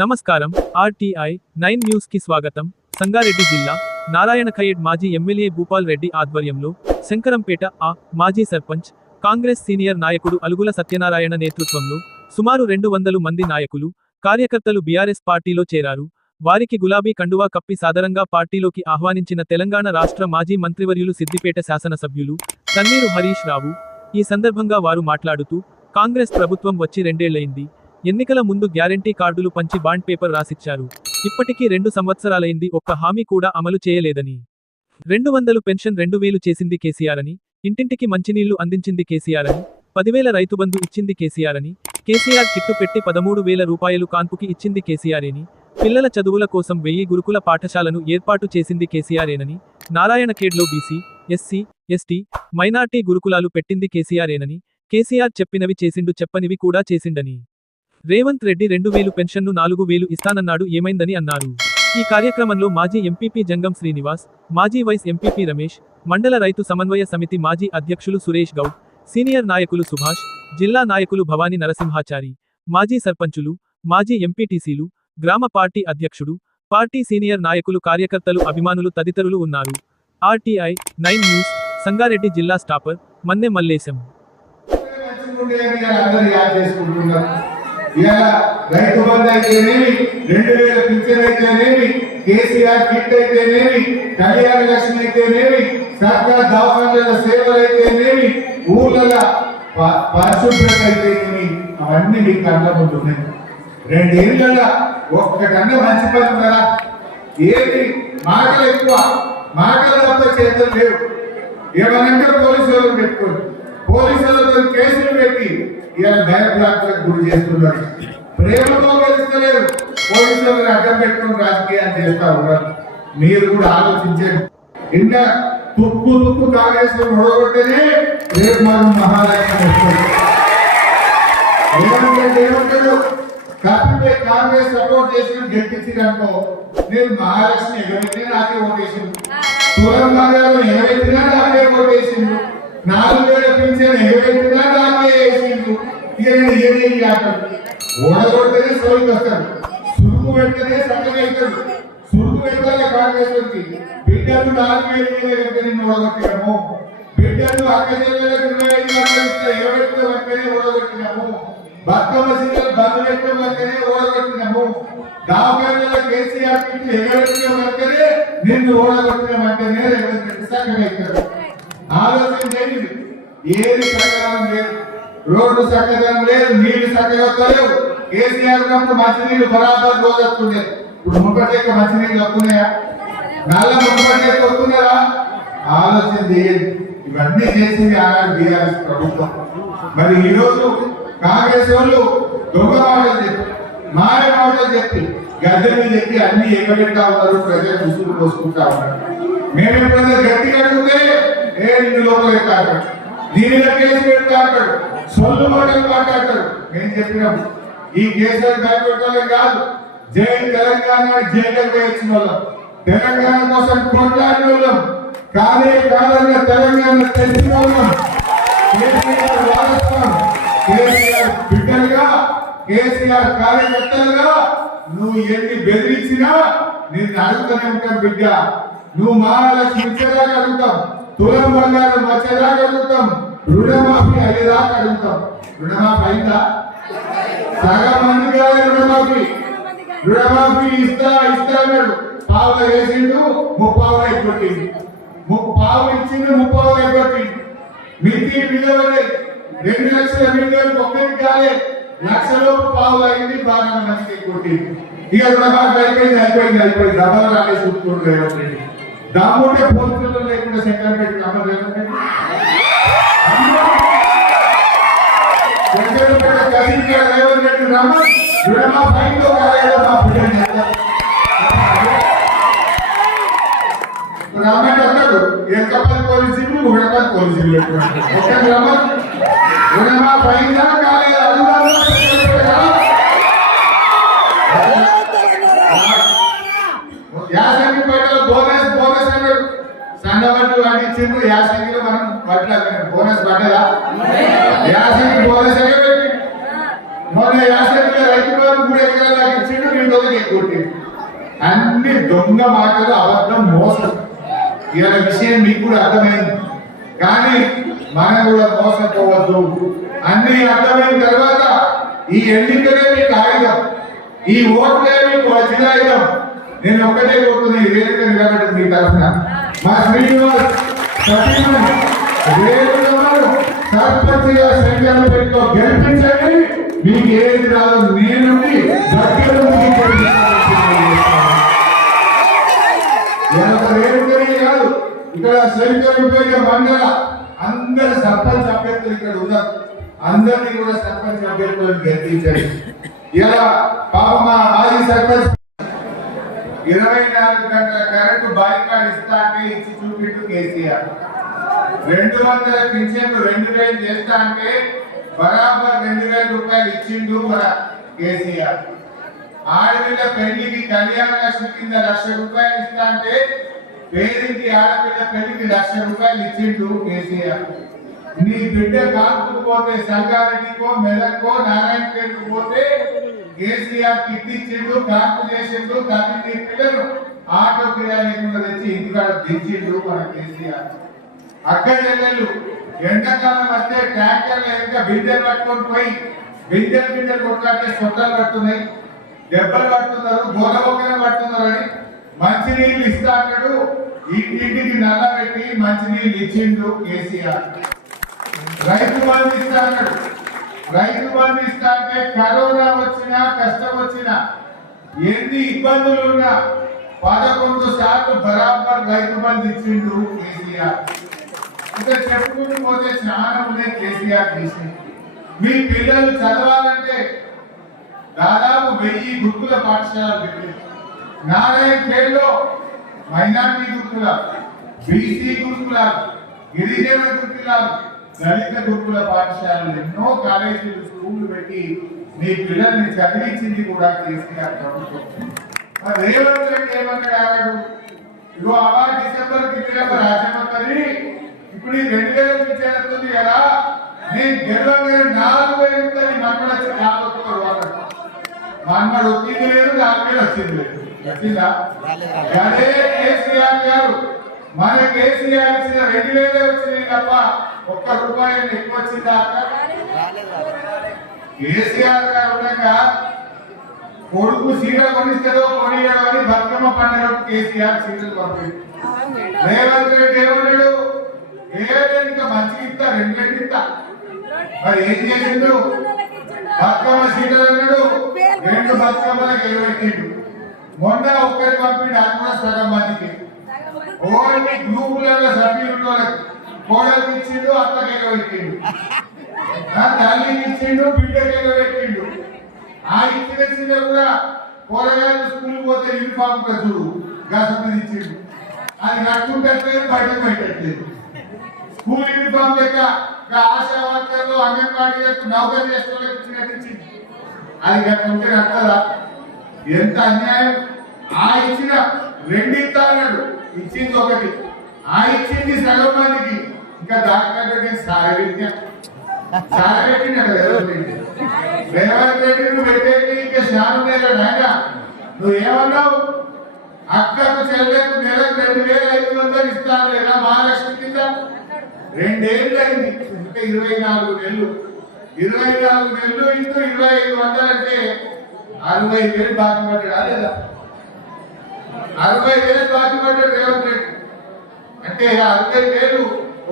నమస్కారం. RTI nine న్యూస్కి స్వాగతం. సంగారెడ్డి జిల్లా నారాయణఖేడ్ మాజీ ఎమ్మెల్యే భూపాల్ రెడ్డి ఆధ్వర్యంలో శంకరంపేట ఆ మాజీ సర్పంచ్ కాంగ్రెస్ సీనియర్ నాయకుడు అలుగుల సత్యనారాయణ నేతృత్వంలో సుమారు రెండు వందలు మంది నాయకులు కార్యకర్తలు బీఆర్ఎస్ పార్టీలో చేరారు. వారికి గులాబీ కండువా కప్పి సాదరంగా పార్టీలోకి ఆహ్వానించిన తెలంగాణ రాష్ట్ర మాజీ మంత్రివర్యులు సిద్దిపేట శాసనసభ్యులు తన్నీరు హరీష్ రావు. ఈ సందర్భంగా వారు మాట్లాడుతూ కాంగ్రెస్ ప్రభుత్వం వచ్చి రెండేళ్ళైంది ఎన్నికల ముందు గ్యారంటీ కార్డులు పంచి బాండ్ పేపర్ రాసిచ్చారు. ఇప్పటికీ రెండు సంవత్సరాలైంది ఒక్క హామీ కూడా అమలు చేయలేదని. రెండు వందలు పెన్షన్ రెండు వేలు చేసింది కేసీఆర్ అని ఇంటింటికి మంచినీళ్ళు అందించింది కేసీఆర్ అని పదివేల రైతుబంధు ఇచ్చింది కేసీఆర్ అని కేసీఆర్ కిట్టు పెట్టి పదమూడు వేల రూపాయలు కాన్పుకి ఇచ్చింది కేసీఆరేని పిల్లల చదువుల కోసం వెయ్యి గురుకుల పాఠశాలను ఏర్పాటు చేసింది కేసీఆరేనని నారాయణఖేడ్లో బీసీ ఎస్సీ ఎస్టీ మైనార్టీ గురుకులాలు పెట్టింది కేసీఆరేనని కేసీఆర్ చెప్పినవి చేసిండు చెప్పనివి కూడా చేసిండని. రేవంత్ రెడ్డి రెండు వేలు పెన్షన్ను నాలుగు వేలు ఇస్తానన్నాడు ఏమైందని అన్నారు. ఈ కార్యక్రమంలో మాజీ ఎంపీపీ జంగం శ్రీనివాస్ మాజీ వైస్ ఎంపీపీ రమేష్ మండల రైతు సమన్వయ సమితి మాజీ అధ్యక్షులు సురేష్ గౌడ్ సీనియర్ నాయకులు సుభాష్ జిల్లా నాయకులు భవానీ నరసింహాచారి మాజీ సర్పంచులు మాజీ ఎంపీటీసీలు గ్రామ పార్టీ అధ్యక్షుడు పార్టీ సీనియర్ నాయకులు కార్యకర్తలు అభిమానులు తదితరులు ఉన్నారు. ఆర్టీఐ నైన్ న్యూస్ సంగారెడ్డి జిల్లా స్టాపర్ మన్నె మల్లేశం. ఇవాళ రైతు బంధు అయితేనేమి రెండు వేల పింఛన్ అయితేనేమి కేసీఆర్ కిట్ అయితేనేమి కళ్యాణ లక్ష్మి అయితేనేమి సర్కార్ దవాఖానాల సేవలు అయితేనేమి ఊర్ల పరిశుభ్రత అయితేనేమి అవన్నీ మీకు కళ్ళ ఉంటున్నాయి రెండేళ్ళ ఒక్కటన్నా మంచి పని కదా ఏది? మాటలు ఎక్కువ. మాటలు తప్ప చేతులు లేవు. ఏమనంటే పోలీసు వాళ్ళని పెట్టుకోండి. పోలీసు వాళ్ళతో కేసులు పెట్టి ఇలా భయభ్రాంతులకు గురి చేస్తున్నారు. ప్రేమతో గెలుస్తలేరు. పోలీసు వాళ్ళని అడ్డం పెట్టుకుని రాజకీయాలు చేస్తా ఉన్నారు. మీరు కూడా ఆలోచించండి. నిన్న తుక్కు తుక్కు కాంగ్రెస్ ఓడగొట్టేనే రేపు మనం మహారాష్ట్ర వస్తుంది ఏమంటే ఏమంటాడు? కప్పిపై కాంగ్రెస్ సపోర్ట్ గెలిపించిననుకో నేను ఎగరైతే నాకే ఓటేసింది తులం ఎగరైతున్నా నాకే ఓటేసిండు. నాలుగు వేల పింఛన్ ఎగరైతున్నా నాకే వేసిండు ఇక నేను ఏమేమి అంటాడు ఓడగొడితేనే సోలికి వస్తాడు. సురుకు పెడితేనే సక్కగా అవుతాడు. సురుకు పెట్టాలి కాంగ్రెస్ వచ్చి బిడ్డలు నాలుగు వేల మీద నిన్ను ఓడగొట్టినాము. బిడ్డలు అక్క చెల్లెలకు ఇరవై ఐదు వందలు ఇస్తే ఎగబెట్టిన వెంటనే ఓడగొట్టినాము. బతుకమ్మ సీజన్ బంద్ పెట్టిన వెంటనే ఓడగొట్టినాము. దావకాయల కేసీఆర్ కిట్లు ఎగబెట్టిన నిన్ను రేవంత్ రెడ్డి ఆలోచన చేయండి ఏది సకలం లేదు. రోడ్డు సకలం లేదు నీళ్ళు చక్కగా కేసీఆర్ ఉన్నప్పుడు మంచినీళ్ళు బరాబర్ రోజు వస్తుండే ఇప్పుడు ముప్పటి మంచినీళ్ళు వస్తున్నాయా? నల్ల ముప్పటి వస్తున్నారా ఆలోచన చేయండి ఇవన్నీ చేసింది ఆనాడు బీఆర్ఎస్ ప్రభుత్వం. మరి ఈ రోజు కాంగ్రెస్ వాళ్ళు దొంగ మాటలు చెప్పి మాయ మాటలు చెప్పి గద్దె మీద చెప్పి అన్ని ఎగబెట్టా ఉన్నారు ప్రజలు ముసుగు పోసుకుంటా ఉన్నారు. మేము ఎప్పుడైనా గట్టిగా అడిగితే ఏ నిన్ను లోపల ఎత్తాడు దీనిలో కేసు పెట్టి పెడతాడు సొల్లు మాటలు మాట్లాడతాడు. నేను చెప్పినాం ఈ కేసులు భయపెట్టాలని కాదు జై తెలంగాణ జైలు వేయించిన వాళ్ళం. తెలంగాణ కోసం కొట్లాడిన వాళ్ళం. కానీ కాలంగా తెలంగాణ తెలిసిన వాళ్ళం. కేసీఆర్ వారసులం. కేసీఆర్ బిడ్డలుగా కేసీఆర్ కార్యకర్తలుగా నువ్వు ఎన్ని బెదిరించినా నేను అడుగుతూనే ఉంటాను బిడ్డ. నువ్వు మహాలక్ష్మి ఇచ్చేదాకా అడుగుతావు. తులం బంగారం వచ్చేదాకా అడుగుతాం. రుణమాఫీ అయ్యేదాకా అడుగుతాం. రుణమాఫీ అయిందా? సగం మంది కాదు రుణమాఫీ. రుణమాఫీ ఇస్తా ఇస్తా అన్నాడు. పావులు వేసిండు ముప్పావు అయిపోయింది. ముప్పావు ఇచ్చిండు ముప్పావు అయిపోయింది. మితి విలువలే. రెండు లక్షల మిలియన్ ఒక్కటి కాలే. లక్షలో పావు అయింది బాగా మంచిది కొట్టింది. ఇక రుణమాఫీ అయిపోయింది అయిపోయింది అయిపోయింది. డబ్బులు రాలే చూసుకోండి రేవంత్ రెడ్డి దమ్ముంటే పోలీసులు లేకుండా సెకండ్ పెట్టి నమ్మరు రేవంత్ రెడ్డి సెకండ్ పెట్టి కసింగ్ రేవంత్ రెడ్డి రమ్మని రుణమాఫీ అయిందో కాలేదో మా పిల్లలు చెప్తారు. రామయ్య అన్నాడు ఎంతమంది పోలీసులు ఉడపది పోలీసులు పెట్టుకున్నాడు ఒక గ్రామం రుణమా పైన కాలేదు అడుగుదామా సన్నబడ్డు వాటిచ్చిండు యాసంగిలో మనం పట్ల బోనస్ పడ్డదా యాసంగి బోనస్ మొన్న యాసంగిలో రైతు బంధు మూడు ఎకరాలు నాకు ఇచ్చిండు రెండు రోజులు ఎక్కువ అన్ని దొంగ మాటలు అబద్ధం మోసం. ఇలా విషయం మీకు కూడా అర్థమైంది. కానీ మనం కూడా మోసం పోవద్దు. అన్ని అర్థమైన తర్వాత ఈ ఎన్నికలే మీకు ఆయుధం. ఈ ఓట్లే మీకు వజ్రాయుధం నేను ఒక్కటే కోరుతున్నా ఈ వేదిక నిలబడి మీ తరఫున. మా శ్రీనివాస్ సతీమణి రేణుగారు సర్పంచ్గా సంఖ్యను పెట్టుకో గెలిపించండి. మీకు ఏది రాదు నేనుండి దగ్గర కాదు ఇక్కడ మండల అందరు సర్పంచ్ అభ్యర్థులు ఇక్కడ ఉన్నారు. అందరినీ కూడా సర్పంచ్ అభ్యర్థులను గెలిపించండి. ఇలా పాప మా మాజీ సర్పంచ్ ఇరవై నాలుగు గంటల కరెంటు బాయికాడ్ ఇస్తా అంటే ఇచ్చి చూపిండు కేసీఆర్. రెండు వందల పింఛన్లు రెండు వేలు చేస్తా అంటే బరాబర్ రెండు వేల రూపాయలు ఇచ్చిండు మన కేసీఆర్. ఆడపిల్ల పెళ్ళికి కళ్యాణ లక్ష్మి కింద లక్ష రూపాయలు ఇస్తా అంటే పేరింటి ఆడపిల్ల పెళ్ళికి లక్ష రూపాయలు ఇచ్చిండు కేసీఆర్. నీ బిడ్డ కాల్పుకు పోతే సంగారెడ్డికో మెదక్కో నారాయణపేటకు పోతే కేసీఆర్ కిట్ కాపు చేసిండు కానీ నీ పిల్లలు ఆటో కిరాయి తెచ్చి ఇంటికాడ దించిండు మన కేసీఆర్. అక్క చెల్లెళ్ళు ఎండాకాలం వస్తే ట్యాంకర్లు ఇంకా బిందెలు పట్టుకొని పోయి బిందెలు బిందెలు కొట్లాడితే సొట్టలు పడుతున్నాయి దెబ్బలు పడుతున్నారు గోలబొక్కలు పడుతున్నారు అని మంచినీళ్ళు ఇస్తా అన్నాడు. ఇంటికి నల్ల పెట్టి మంచినీళ్ళు ఇచ్చిండు కేసీఆర్. రైతు బంధు ఇస్తా అన్నాడు. రైతు బంధు ఇస్తా అంటే కరోనా వచ్చినా కష్టం వచ్చినా ఎన్ని ఇబ్బందులు ఉన్నా పదకొండు సార్లు బరాబర్ రైతు బంధు ఇచ్చిండు కేసీఆర్. ఇంకా చెప్పుకుంటూ పోతే చాలా ఉన్నాయి కేసీఆర్ చేసి మీ పిల్లలు చదవాలంటే దాదాపు వెయ్యి గురుకుల పాఠశాలలు పెట్టింది నారాయణ పేరులో మైనార్టీ గురుకుల బీసీ గురుకుల గిరిజన గురుకులాలు దళిత గురుకుల పాఠశాలలు ఎన్నో కాలేజీలు స్కూళ్ళు పెట్టి మీ పిల్లల్ని చదివించింది కూడా కేసీఆర్ ప్రభుత్వం. రేవంత్ రెడ్డి ఏమన్నాడు ఆగాడు ఇగో అలా డిసెంబర్ కింద ఇప్పుడు ఈ రెండు వేల పిచ్చేస్తుంది కదా నేను నాలుగు వేలు మన్నడు వచ్చింది లేదు నాలుగు వేలు వచ్చింది లేదు. వచ్చిందా అదే కేసీఆర్ గారు. మన కేసీఆర్ ఇచ్చిన రెండు వేలే వచ్చినాయి తప్ప ఒక్క రూపాయి ఎక్కువ వచ్చిందా? కేసీఆర్ గారు ఉండగా కొడుకు సీర కొనిస్తాడో కొనియాడో అని బతుకమ్మ పండుగ కేసీఆర్ సీట్లు పంపింది. రేవంత్ రెడ్డి ఏమన్నాడు? ఏదైనా ఇంకా మంచి ఇస్తా రెండు రెండు ఇస్తా. మరి ఏం చేసిండు? బతుకమ్మ సీట్లు అన్నాడు రెండు బతుకమ్మలకు ఎగబెట్టిండు మొన్న ఒక్కటి పంపిండు అది కూడా సగం మందికి. ఓన్లీ గ్రూపులలో సభ్యులు ఉన్న కోడలు ఇచ్చిండు అత్తకి ఎగబెట్టిండు తల్లికి ఇచ్చిండు బిడ్డకి ఎగబెట్టిండు ఆ ఇచ్చిన చిన్న కూడా కూరగాయలు స్కూల్ పోతే యూనిఫామ్ చూడు గసపు ఇచ్చిండు అది కట్టుకుంటట్లేదు బయట పెట్టట్లేదు. స్కూల్ యూనిఫామ్ లెక్క ఆశా వర్కర్లు అంగన్వాడీలకు నౌకరీ చేసే ఇచ్చినట్టు అది గట్ల ఉంటే ఎంత అన్యాయం? ఆ ఇచ్చిన రెండింత అన్నాడు ఇచ్చింది ఒకటి. ఆ ఇచ్చింది సగం మందికి. ఇంకా దానికంటే నేను సాగరెట్టినాడు రేవంత్ రెడ్డి రేవంత్ రెడ్డి నువ్వు పెట్టేది ఇంకా శానం లేదా నాయన. నువ్వేమన్నావు అక్కకు చెల్లెకు నెలకు రెండు వేల ఐదు వందలు ఇస్తాను లేదా మహాలక్ష్మి కింద? రెండేళ్ళు అయింది ఇంకా ఇరవై నాలుగు నెలలు. ఇరవై నాలుగు నెలలు ఇంటూ ఇరవై ఐదు వందలు అంటే అరవై వేలు బాకీ పడ్డాడా లేదా? అరవై వేలు బాకీ పడ్డాడు రేవంత్ రెడ్డి అంటే అరవై వేలు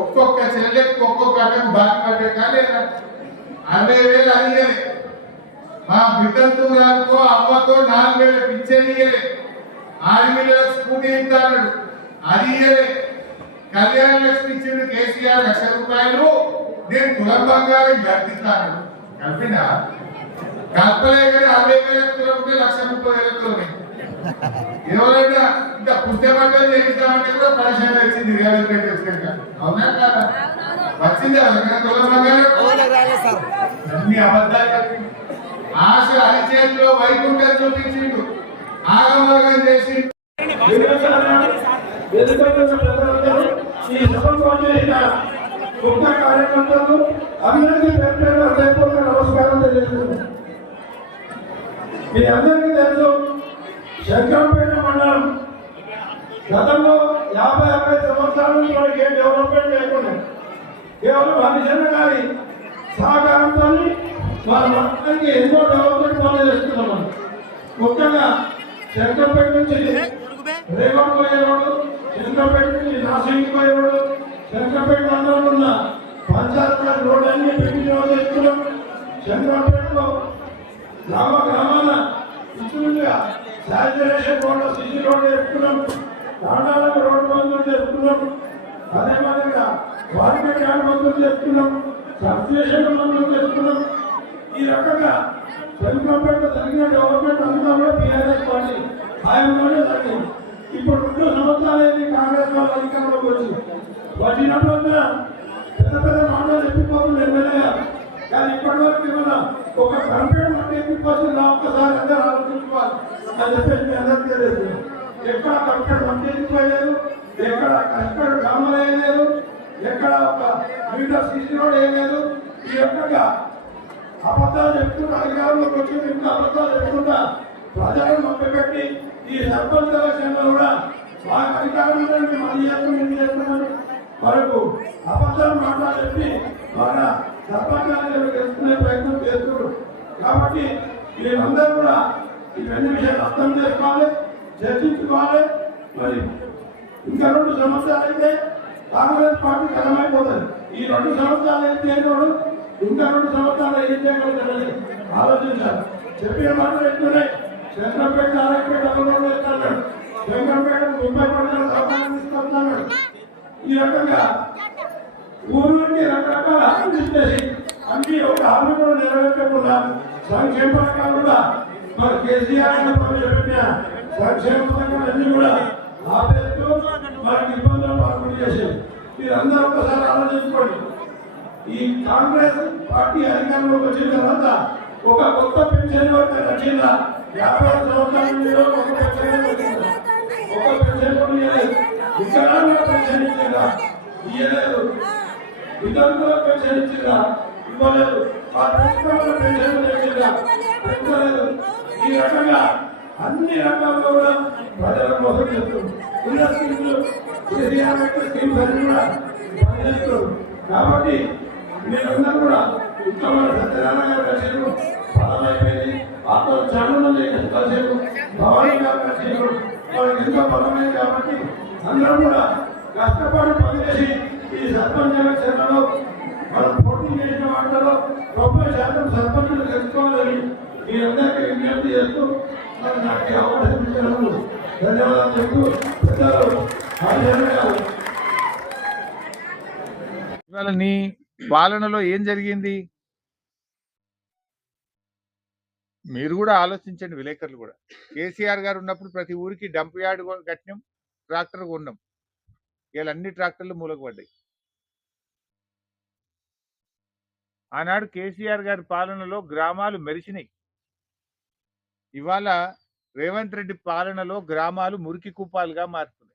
ఒక్కొక్క చెల్లెకి ఒక్కొక్క అక్కకు బాకీ పడ్డా లేదా? అరవై వేలు అడిగలే మా బిడ్డతో రాకో అమ్మతో నాలుగు వేలు పిచ్చనియలే ఆడపిల్లల స్కూటీ ఇస్తాడు అది ఇయ్యలే కళ్యాణ లక్ష్మి ఇచ్చిండు కేసీఆర్ లక్ష రూపాయలు. నేను కులం బంగారం గర్పిస్తాను కలిపినా? కల్పలే కానీ అరవై వేల తులం లక్ష ముప్పై వేల తులమే ఎవరైనా ఇంకా పుస్తకం చేయిస్తామంటే కూడా పరిశ్రమ వచ్చింది వచ్చినాక అవునా కాదా? వచ్చింది అన్ని అబద్ధాలు చెప్పి ఆశ అరిచేతిలో వైకుంఠం చూపించిండు. ఆగమోగం చేసి ముఖ్య పేరు పేరు నమస్కారం తెలియజేస్తున్నాను మీ అందరికీ తెలుసు శంకరంపేట మండలం. గతంలో యాభై అరవై సంవత్సరాల నుంచి మనకి ఏ డెవలప్మెంట్ లేకుండా కేవలం హరిచంద్ర గారి సహకారంతో మన మొత్తానికి ఎన్నో డెవలప్మెంట్ పనులు చేస్తున్నాం. మనం ముఖ్యంగా శంకరంపేట నుంచి రేగొండ పోయేవాడు రోడ్డు శంకరంపేట నుంచి నాసింగ్ పోయేవాడు శంకరంపేట మండలంలో ఉన్న పంచాయతీ రోడ్డు అన్ని పెట్టి చేస్తున్నాం. శంకరంపేటలో గ్రామ గ్రామాల ఇంచుమించుగా శాచురేషన్ రోడ్డు సిసి రోడ్డు వేసుకున్నాం తాండాలకు రోడ్డు మందులు అదే అదేవిధంగా వారికి యాడ్ మందులు చేసుకున్నాం సబ్స్టేషన్ మందులు చేసుకున్నాం ఈ రకంగా శంకరంపేట జరిగిన డెవలప్మెంట్ అంతా కూడా టీఆర్ఎస్ పార్టీ ఆయనలోనే జరిగింది ఇప్పుడు రెండు సంవత్సరాలైంది కాంగ్రెస్ వాళ్ళు అధికారంలోకి వచ్చి. వచ్చినప్పుడు పెద్ద పెద్ద మాటలు చెప్పిపోతున్నారు ఎమ్మెల్యే కానీ ఇప్పటి వరకు ఏమన్నా ఒక కంప్యూటర్ అంటే ఎక్కిపోతుంది నా ఒక్కసారి అందరూ ఆలోచించుకోవాలి. అని చెప్పేసి మీ అందరికీ తెలియదు ఎక్కడ కంప్యూటర్ మంచి ఎక్కిపోయలేదు ఎక్కడ కష్టపడి గ్రామాలు వేయలేదు ఎక్కడ ఒక మీటర్ సీసీ రోడ్ వేయలేదు ఈ యొక్క అబద్ధాలు చెప్తున్నా అధికారంలోకి వచ్చి ఇంకా అబద్ధాలు చెప్తుంటా ప్రజలను మభ్యపెట్టి ఈ సర్పంచ్ ఎలక్షన్లో కూడా మాకు అధికారంలో ఉందని మేము అది చేస్తాం ఇది చేస్తామని వరకు అబద్ధాలు మాట్లాడి చెప్పి మన సర్పంచాలను తెలుసుకునే ప్రయత్నం చేస్తున్నారు. కాబట్టి వీళ్ళందరూ కూడా ఇవన్నీ విషయాలు అర్థం చేసుకోవాలి చర్చించుకోవాలి. మరి ఇంకా రెండు సంవత్సరాలు అయితే కాంగ్రెస్ పార్టీ కథమైపోతుంది ఈ రెండు సంవత్సరాలు ఏం చేయకూడదు ఇంకా రెండు సంవత్సరాలు ఏం చేయగలుగుతారని ఆలోచించాలి. చెప్పిన మాటలు ఎట్లున్నాయి? చంద్రపేట నారాయణపేట అమలు చేస్తాడు. చంద్రపేట ముప్పై పడగల ఈ రకంగా ఊరికి రకరకాల ఆలోచించేసి అన్ని ఒక హామీ కూడా నెరవేర్చకుండా సంక్షేమ పథకాలు కూడా మరి కేసీఆర్ ప్రవేశపెట్టిన సంక్షేమ పథకాలు అన్ని కూడా ఆపేస్తూ మనకి ఇబ్బందులు పాల్గొని చేసేది. మీరందరూ ఒకసారి ఆలోచించుకోండి. ఈ కాంగ్రెస్ పార్టీ అధికారంలోకి వచ్చిన తర్వాత ఒక కొత్త పెన్షన్ వర్గం వచ్చిందా? యాభై ఐదు సంవత్సరాల నుండి ఒక పెన్షన్ వచ్చిందా? ఒక పెన్షన్ కూడా ఇవ్వలేదు పెన్షన్ ఇచ్చిందా? ఇయ్యలేదు. వితంతుల పెన్షన్ ఇచ్చిందా ఇవ్వలేదు. ఆ ప్రభుత్వంలో పెన్షన్ ఇచ్చిందా ఈ రకంగా అన్ని రకాల్లో కూడా ప్రజల కోసం చేస్తుంది ఉన్న స్కీమ్లు కేసీఆర్ యొక్క స్కీమ్స్ అన్ని కూడా పనిచేస్తారు కాబట్టి మీరందరూ కూడా ఉత్తమమైన సత్యనారాయణ గారు కలిసారు ఫలం అతను చరణంలో చాలా భవానీ గారు కలిసారు వాళ్ళకి ఎంతో బలమైంది కాబట్టి అందరం కూడా కష్టపడి పనిచేసి ఈ సర్పంచ్ ఎలక్షన్లలో మనం పోటీ చేసిన వాటిలో తొంభై శాతం సర్పంచులు తెలుసుకోవాలని మీరందరికీ విజ్ఞప్తి చేస్తూ మరి నాకు అవకాశం ఇచ్చినందుకు ధన్యవాదాలు చెప్తూ పెద్దలు ఇవాళ నీ పాలనలో ఏం జరిగింది? మీరు కూడా ఆలోచించండి విలేకరులు కూడా. కేసీఆర్ గారు ఉన్నప్పుడు ప్రతి ఊరికి డంప్ యార్డ్ కొ- కట్టినాం ట్రాక్టర్ కొన్నాం. ఇలా అన్ని ట్రాక్టర్లు మూలకు పడ్డాయి. ఆనాడు కేసీఆర్ గారి పాలనలో గ్రామాలు మెరిసినాయి. ఇవాళ రేవంత్ రెడ్డి పాలనలో గ్రామాలు మురికి కూపాలుగా మారుతున్నాయి.